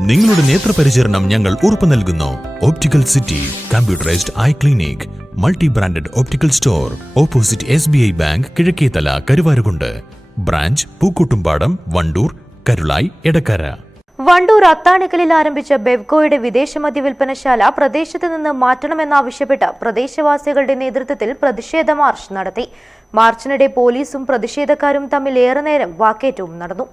നിങ്ങളുടെ നേത്രപരിചരണം ഞങ്ങൾ ഉറപ്പു നൽകുന്നു. Optical city computerised eye clinic, multi branded optical store, opposite SBI bank, Kizhakkethala, Karuvarakundu. Branch Pookkottumpadam, Wandoor, Karulai, Edakkara. Wandoor അത്താണിക്കലിൽ ആരംഭിച്ച ബെവ്കോയുടെ വിദേശ മദ്യവിൽപ്പനശാല പ്രദേശത്ത് നിന്ന് മാറ്റണമെന്നാവശ്യപ്പെട്ട് പ്രദേശവാസികളുടെ നേതൃത്വത്തിൽ പ്രതിഷേധ മാർച്ച് നടത്തി. മാർച്ചിനിടെ പോലീസും പ്രതിഷേധക്കാരും തമ്മിൽ ഏറെ നേരം വാക്കേറ്റവും നടന്നു.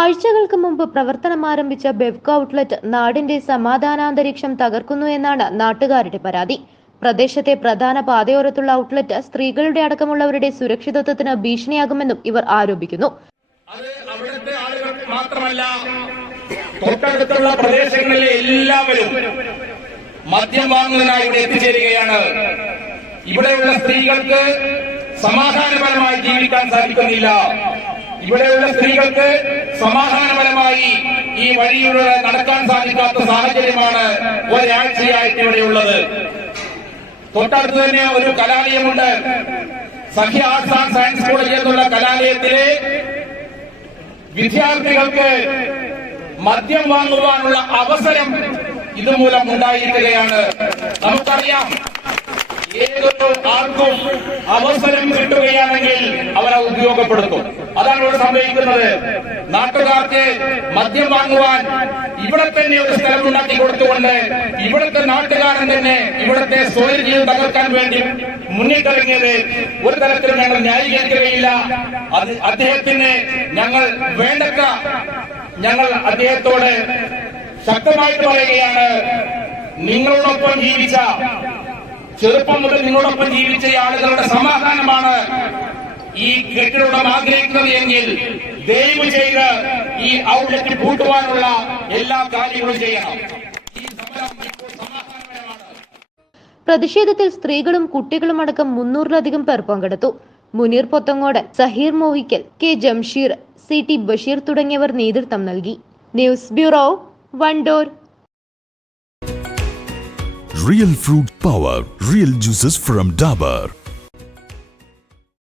ആഴ്ചകൾക്ക് മുമ്പ് പ്രവർത്തനം ആരംഭിച്ച ബെവ്കോ ഔട്ട്ലെറ്റ് നാടിന്റെ സമാധാനാന്തരീക്ഷം തകർക്കുന്നു എന്നാണ് നാട്ടുകാരുടെ പരാതി. പ്രദേശത്തെ പ്രധാന പാതയോരത്തുള്ള ഔട്ട്ലെറ്റ് സ്ത്രീകളുടെ അടക്കമുള്ളവരുടെ സുരക്ഷിതത്വത്തിന് ഭീഷണിയാകുമെന്നും ഇവർ ആരോപിക്കുന്നു. അവിടുത്തെ ആളുകൾ മാത്രമല്ല, തൊട്ടടുത്തുള്ള പ്രദേശങ്ങളിലെ എല്ലാവരും മദ്യം വാങ്ങുന്നതിനായി ഇവിടെ എത്തിച്ചേരുകയാണ്. ഇവിടെയുള്ള സ്ത്രീകൾക്ക് സമാധാനപരമായി ജീവിക്കാൻ സാധിക്കുന്നില്ല. ഇവിടെയുള്ള സ്ത്രീകൾക്ക് സമാധാനപരമായി ഈ വഴിയിലൂടെ നടക്കാൻ സാധിക്കാത്ത സാഹചര്യമാണ് ഒരാഴ്ചയായിട്ട് ഇവിടെയുള്ളത്. തൊട്ടടുത്ത് തന്നെ ഒരു കലാലയമുണ്ട്. സഖ്യ ആർട്സ് ആൻഡ് സയൻസ് കോളേജ് എന്നുള്ള കലാലയത്തിലെ വിദ്യാർത്ഥികൾക്ക് മദ്യം വാങ്ങുവാനുള്ള അവസരം ഇതുമൂലം ഉണ്ടായിരിക്കുകയാണ്. നമുക്കറിയാം, ഏതൊരു ആർക്കും അവസരം കിട്ടുകയാണെങ്കിൽ അവരെ ഉപയോഗപ്പെടുത്തും. അതാണ് ഇവിടെ സംഭവിക്കുന്നത്. നാട്ടുകാർക്ക് മദ്യം വാങ്ങുവാൻ ഇവിടെ തന്നെ ഒരു സ്ഥലം ഉണ്ടാക്കി കൊടുത്തുകൊണ്ട് ഇവിടുത്തെ നാട്ടുകാരൻ തന്നെ ഇവിടുത്തെ സ്വയം ജീവിതം തകർക്കാൻ വേണ്ടി മുന്നിട്ടിറങ്ങിയത് ഒരു തരത്തിലും ഞങ്ങൾ ന്യായീകരിക്കുകയില്ല. അദ്ദേഹത്തിന് ഞങ്ങൾ വേണ്ടക്ക ഞങ്ങൾ അദ്ദേഹത്തോട് ശക്തമായിട്ട് പറയുകയാണ്. നിങ്ങളോടൊപ്പം ജീവിച്ച, ചെറുപ്പം മുതൽ നിങ്ങളോടൊപ്പം ജീവിച്ച ആളുകളുടെ സമാധാനമാണ് ഈ കെട്ടിടം ആഗ്രഹിക്കുന്നത് എങ്കിൽ ദയവ് ചെയ്ത് ഈ ഔട്ട്ലെറ്റ് പൂട്ടുവാനുള്ള എല്ലാ കാര്യങ്ങളും ചെയ്യണം. ഈ സമരം ഇപ്പോൾ സമാധാനപരമാണ്. പ്രതിഷേധത്തിൽ സ്ത്രീകളും കുട്ടികളും അടക്കം 300-ലധികം പേർ പങ്കെടുത്തു. മുനീർ പൊത്തങ്ങോടൻ, സഹീർ മോഹിക്കൽ, കെ ജംഷീർ, CT ബഷീർ തുടങ്ങിയവർ നേതൃത്വം നൽകി. News bureau, Wandoor. Real fruit power, real juices from Dabur.